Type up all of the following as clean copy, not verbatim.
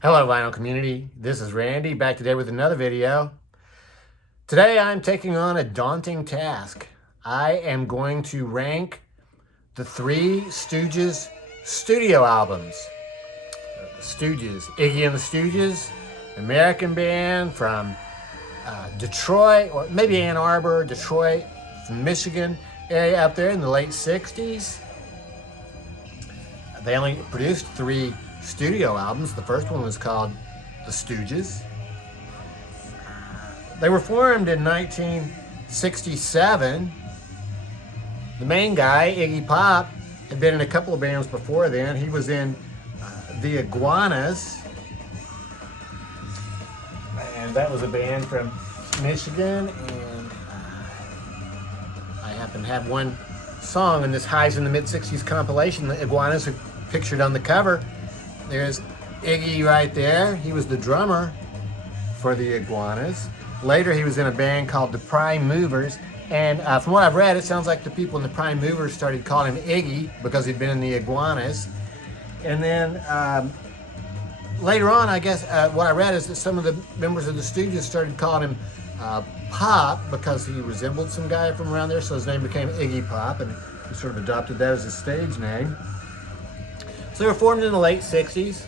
Hello, vinyl community. This is Randy, back today with another video. Today I'm taking on a daunting task. I am going to rank the three Stooges studio albums. The Stooges, Iggy and the Stooges, American band from Detroit, or maybe Ann Arbor, Detroit, from Michigan area up there in the late 60s. They only produced three studio albums. The first one was called The Stooges. They were formed in 1967. The main guy, Iggy Pop, had been in a couple of bands before then. He was in The Iguanas, and that was a band from Michigan. And I happen to have one song in this Highs in the Mid-60s compilation. The Iguanas are pictured on the cover. There's Iggy right there. He was the drummer for the Iguanas. Later, he was in a band called the Prime Movers. And from what I've read, it sounds like the people in the Prime Movers started calling him Iggy because he'd been in the Iguanas. And then later on, I guess what I read is that some of the members of the Stooges started calling him Pop because he resembled some guy from around there. So his name became Iggy Pop, and he sort of adopted that as his stage name. So they were formed in the late 60s.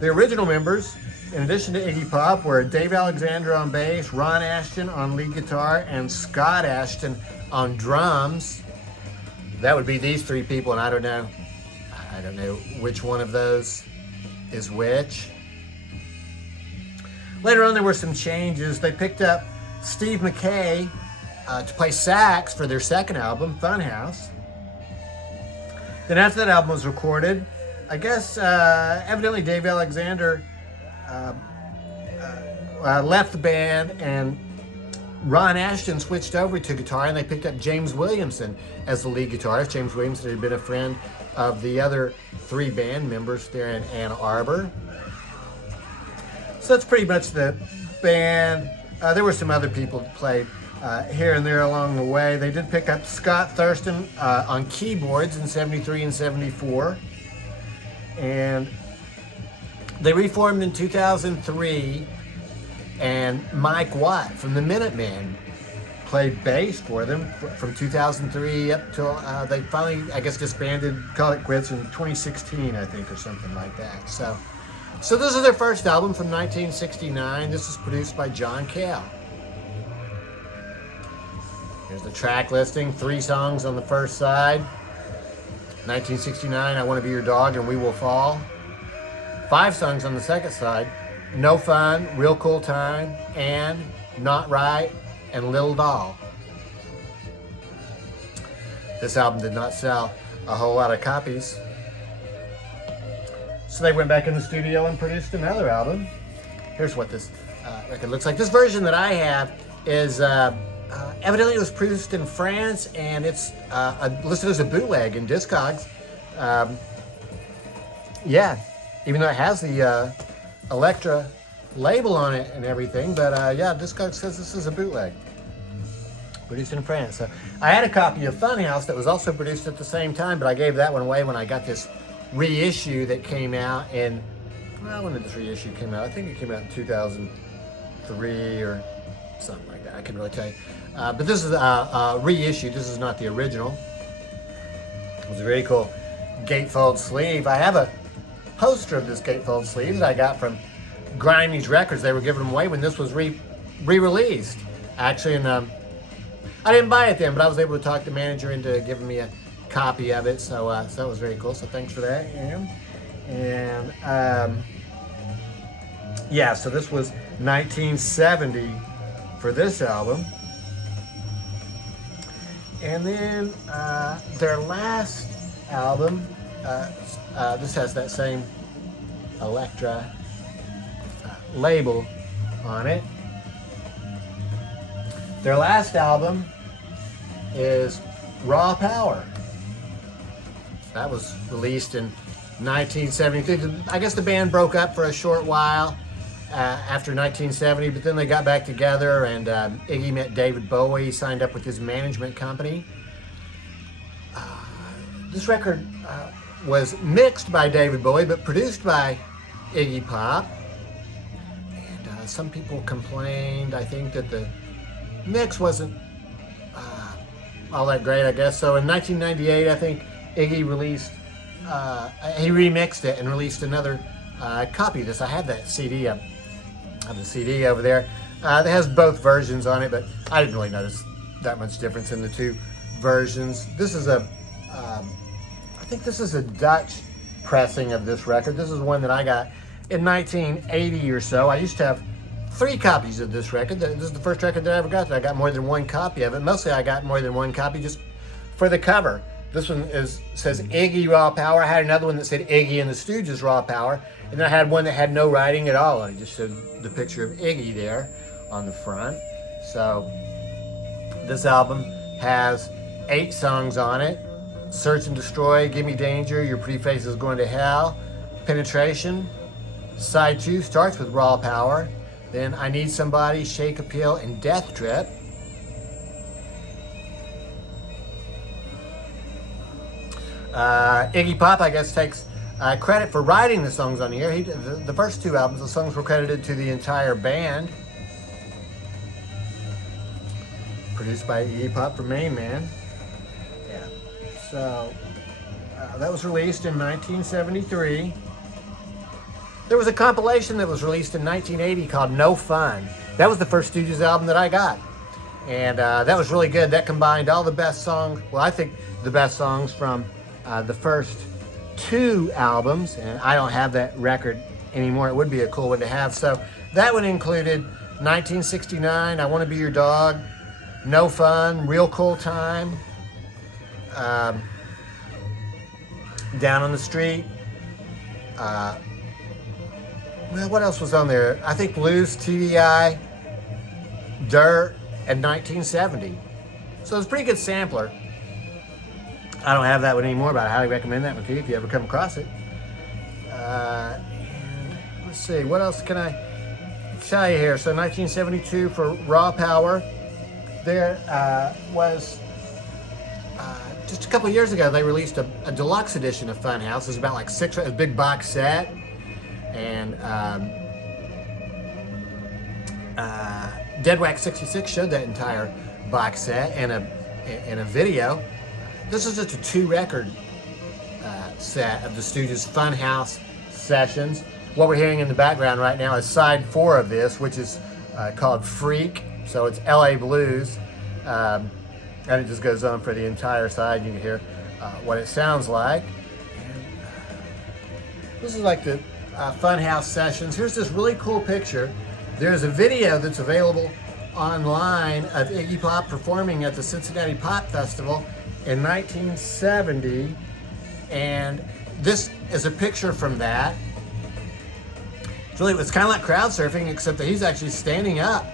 The original members, in addition to Iggy Pop, were Dave Alexander on bass, Ron Ashton on lead guitar, and Scott Ashton on drums. That would be these three people, and I don't know which one of those is which. Later on, there were some changes. They picked up Steve McKay to play sax for their second album, Funhouse. Then after that album was recorded, I guess evidently Dave Alexander left the band, and Ron Ashton switched over to guitar, and they picked up James Williamson as the lead guitarist. James Williamson had been a friend of the other three band members there in Ann Arbor. So that's pretty much the band. There were some other people that played here and there along the way. They did pick up Scott Thurston on keyboards in 73 and 74. And they reformed in 2003, and Mike Watt from the Minutemen played bass for them from 2003 up till they finally, I guess, disbanded, called it quits in 2016, I think, or something like that. So this is their first album from 1969. This was produced by John Cale. Here's the track listing. 3 songs on the first side. 1969, I Want to Be Your Dog and We Will Fall. 5 songs on the second side. No Fun, Real Cool Time, and Not Right, and Little Doll. This album did not sell a whole lot of copies. So they went back in the studio and produced another album. Here's what this record looks like. This version that I have is evidently it was produced in France, and it's listed as a bootleg in Discogs. Yeah, even though it has the Elektra label on it and everything, but yeah, Discogs says this is a bootleg. Produced in France. So I had a copy of Funhouse that was also produced at the same time, but I gave that one away when I got this reissue that came out in, well, when did this reissue come out? I think it came out in 2003 or something like that. I couldn't really tell you. But this is a reissue. This is not the original. It was a very cool gatefold sleeve. I have a poster of this gatefold sleeve that I got from Grimey's Records. They were giving them away when this was re-released. Actually, and I didn't buy it then, but I was able to talk the manager into giving me a copy of it. So, so that was very cool. So thanks for that, Em. And yeah, so this was 1970 for this album. And then their last album, this has that same Elektra label on it. Their last album is Raw Power. That was released in 1973. I guess the band broke up for a short while after 1970, but then they got back together, and Iggy met David Bowie, signed up with his management company. This record was mixed by David Bowie, but produced by Iggy Pop. And some people complained, I think, that the mix wasn't all that great, I guess. So in 1998, I think Iggy released, he remixed it and released another copy of this. I have that CD. I have the CD over there that has both versions on it, but I didn't really notice that much difference in the two versions. This is a, I think this is a Dutch pressing of this record. This is one that I got in 1980 or so. I used to have 3 copies of this record. This is the first record that I ever got that I got more than 1 copy of it. Mostly I got more than 1 copy just for the cover. This one says Iggy Raw Power. I had another one that said Iggy and the Stooges Raw Power. And then I had one that had no writing at all. I just showed the picture of Iggy there on the front. So this album has 8 songs on it. Search and Destroy, Give Me Danger, Your Pretty Face Is Going to Hell, Penetration. Side 2 starts with Raw Power. Then I Need Somebody, Shake a Pill, and Death Trip. Iggy Pop, I guess, takes credit for writing the songs on here. The first 2 albums, the songs were credited to the entire band. Produced by Iggy Pop for Main Man. Yeah. So that was released in 1973. There was a compilation that was released in 1980 called No Fun. That was the first Stooges album that I got. And that was really good. That combined all the best songs, well, I think the best songs from the first 2 albums. And I don't have that record anymore. It would be a cool one to have. So that one included 1969, I Want to Be Your Dog, No Fun, Real Cool Time, Down on the Street. Well, what else was on there? I think Blues, TDI, Dirt, and 1970. So it's a pretty good sampler. I don't have that one anymore, but I highly recommend that one to you if you ever come across it. And let's see, what else can I tell you here? So 1972 for Raw Power. There was, just a couple years ago, they released a deluxe edition of Funhouse. It was about like 6, a big box set. And Dead Wax 66 showed that entire box set and a video. This is just a 2-record set of the Stooges Funhouse sessions. What we're hearing in the background right now is side 4 of this, which is called Freak. So it's LA Blues, and it just goes on for the entire side. You can hear what it sounds like. And, this is like the Funhouse sessions. Here's this really cool picture. There's a video that's available online of Iggy Pop performing at the Cincinnati Pop Festival in 1970, and this is a picture from that. It's kind of like crowd surfing, except that he's actually standing up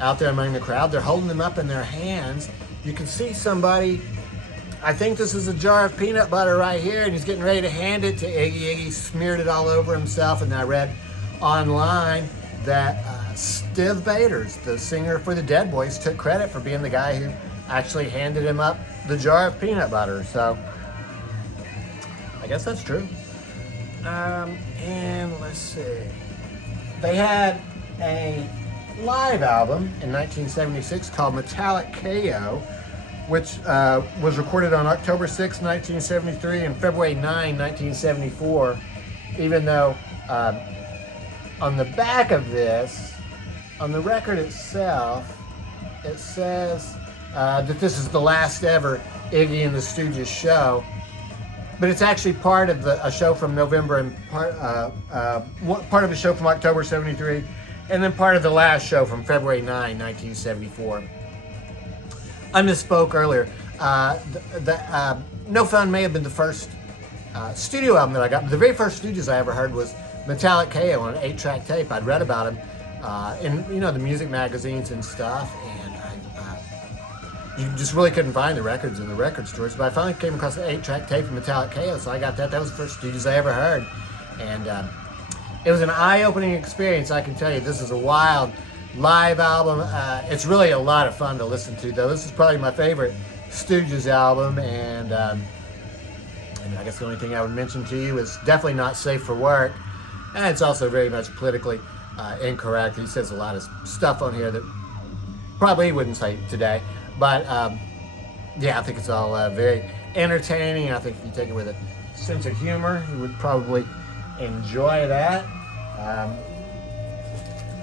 out there among the crowd. They're holding them up in their hands. You can see somebody, I think this is a jar of peanut butter right here, and he's getting ready to hand it to Iggy. Iggy smeared it all over himself, and I read online that Steve Baders, the singer for the Dead Boys, took credit for being the guy who actually handed him up the jar of peanut butter. So I guess that's true. And let's see. They had a live album in 1976 called Metallic KO, which was recorded on October 6, 1973 and February 9, 1974, even though on the back of this, on the record itself, it says that this is the last ever Iggy and the Stooges show, but it's actually part of a show from November and part of a show from October 73, and then part of the last show from February 9, 1974. I misspoke earlier. No Fun may have been the first studio album that I got, but the very first Stooges I ever heard was Metallic KO on an 8-track tape. I'd read about him in the music magazines and stuff, and you just really couldn't find the records in the record stores. But I finally came across an 8-track tape of Metallic KO, so I got that. That was the first Stooges I ever heard, and it was an eye-opening experience. I can tell you, this is a wild live album. It's really a lot of fun to listen to, though. This is probably my favorite Stooges album, and I guess the only thing I would mention to you is definitely not Safe for Work. And it's also very much politically incorrect. He says a lot of stuff on here that probably he wouldn't say today. But yeah, I think it's all very entertaining. I think if you take it with a sense of humor, you would probably enjoy that.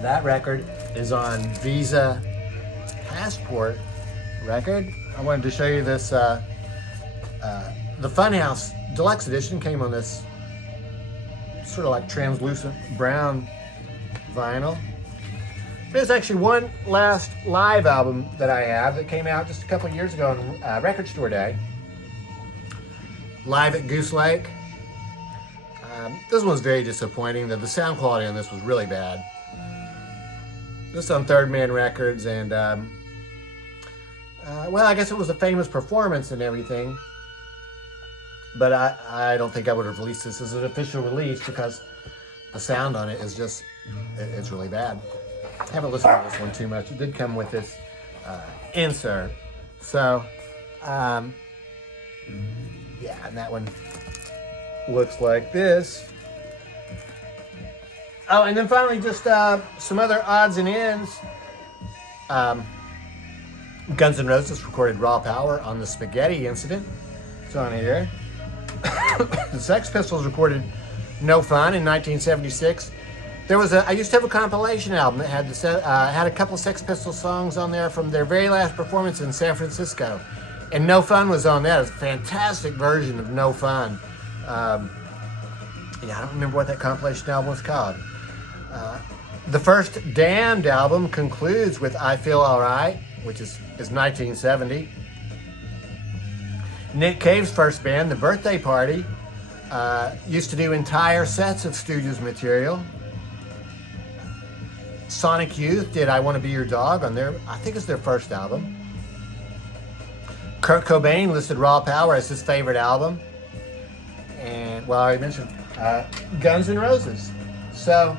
That record is on Visa Passport record. I wanted to show you this. The Funhouse Deluxe Edition came on this sort of like translucent brown vinyl. There's actually one last live album that I have that came out just a couple of years ago on Record Store Day. Live at Goose Lake. This one was very disappointing. The sound quality on this was really bad. This is on Third Man Records, and well, I guess it was a famous performance and everything, but I don't think I would have released this as an official release because the sound on it is just, it's really bad. I haven't listened to this one too much. It did come with this insert. So, yeah, and that one looks like this. Oh, and then finally just some other odds and ends. Guns N' Roses recorded Raw Power on the Spaghetti Incident. It's on here. The Sex Pistols recorded No Fun in 1976. There was I used to have a compilation album that had a couple of Sex Pistols songs on there from their very last performance in San Francisco. And No Fun was on that. It's a fantastic version of No Fun. Yeah, I don't remember what that compilation album was called. The first Damned album concludes with I Feel Alright, which is 1970. Nick Cave's first band, The Birthday Party, used to do entire sets of Stooges material. Sonic Youth did I Want to Be Your Dog on their, I think it's their first album. Kurt Cobain listed Raw Power as his favorite album. And, well, I already mentioned Guns N' Roses. So,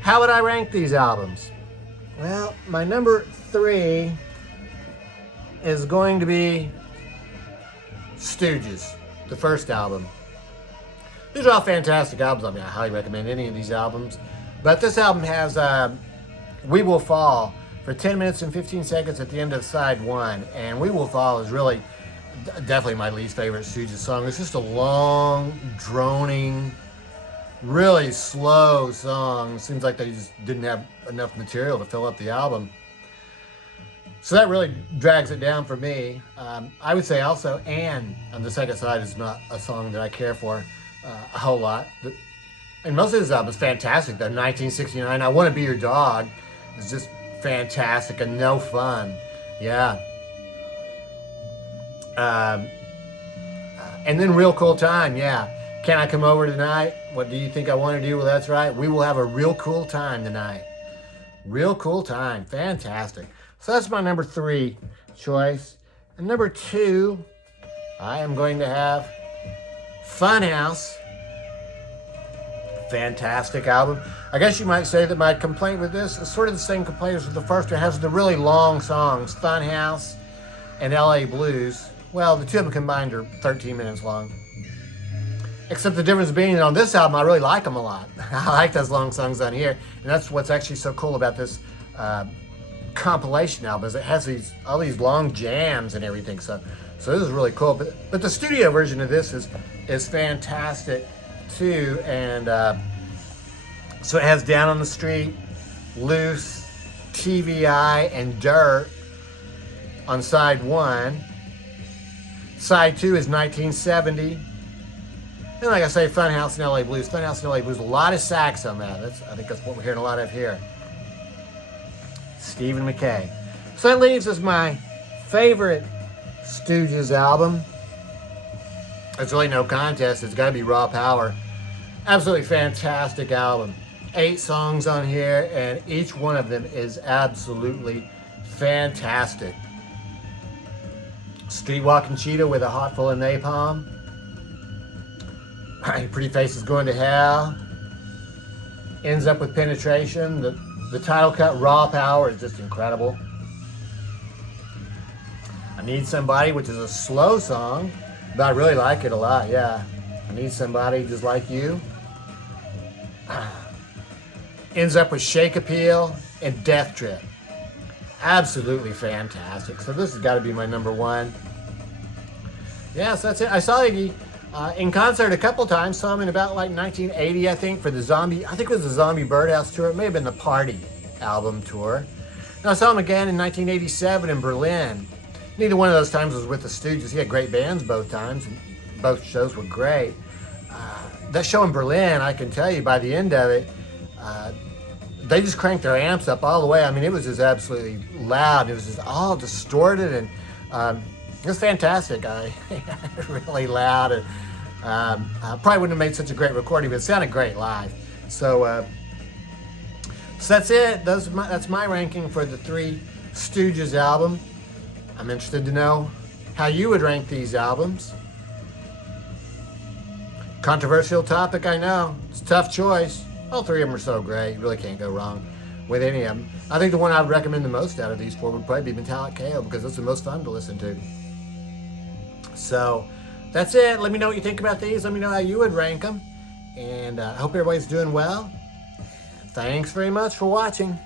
how would I rank these albums? Well, my number 3 is going to be Stooges, the first album. These are all fantastic albums. I mean, I highly recommend any of these albums. But this album has We Will Fall for 10 minutes and 15 seconds at the end of side 1. And We Will Fall is really definitely my least favorite Stooges song. It's just a long, droning, really slow song. It seems like they just didn't have enough material to fill up the album. So that really drags it down for me. I would say also Anne on the second side is not a song that I care for a whole lot. And most of this album is fantastic. The 1969 I Want to Be Your Dog is just fantastic and No Fun. Yeah. And then Real Cool Time, yeah. Can I Come Over Tonight? What do you think I want to do? Well, that's right. We will have a real cool time tonight. Real cool time. Fantastic. So that's my number 3 choice. And number 2, I am going to have Funhouse. Fantastic album. I guess you might say that my complaint with this is sort of the same complaint as with the first one. It has the really long songs, Funhouse and LA Blues. Well, the two of them combined are 13 minutes long. Except the difference being that on this album, I really like them a lot. I like those long songs on here. And that's what's actually so cool about this compilation album, is it has all these long jams and everything. So this is really cool. But the studio version of this is fantastic too. And so it has Down on the Street, Loose, TVI, and Dirt on side 1. Side 2 is 1970. And like I say, Funhouse and LA Blues. Funhouse and LA Blues, a lot of sax on that. I think that's what we're hearing a lot of here. Stephen McKay. So that leaves us my favorite Stooges album. It's really no contest. It's got to be Raw Power. Absolutely fantastic album. 8 songs on here, and each one of them is absolutely fantastic. Streetwalking Cheetah with a Heart Full of Napalm. Pretty Faces Going to Hell. Ends Up with Penetration. The title cut, Raw Power, is just incredible. I Need Somebody, which is a slow song, but I really like it a lot, yeah. I Need Somebody Just Like You. ends up with Shake Appeal and Death Trip. Absolutely fantastic. So this has got to be my number one. Yes, that's it. I saw Iggy in concert a couple times. Saw him in about like 1980, I think, for the Zombie. I think it was the Zombie Birdhouse tour. It may have been the Party album tour. And I saw him again in 1987 in Berlin. Neither one of those times was with the Stooges. He had great bands both times, and both shows were great. That show in Berlin, I can tell you, by the end of it, they just cranked their amps up all the way. I mean, it was just absolutely loud. It was just all distorted, and it was fantastic. Really loud, and I probably wouldn't have made such a great recording, but it sounded great live. So that's it. That's my ranking for the 3 Stooges album. I'm interested to know how you would rank these albums. Controversial topic, I know. It's a tough choice. All 3 of them are so great. You really can't go wrong with any of them. I think the one I would recommend the most out of these 4 would probably be Metallic KO, because it's the most fun to listen to. So that's it. Let me know what you think about these. Let me know how you would rank them. And I hope everybody's doing well. Thanks very much for watching.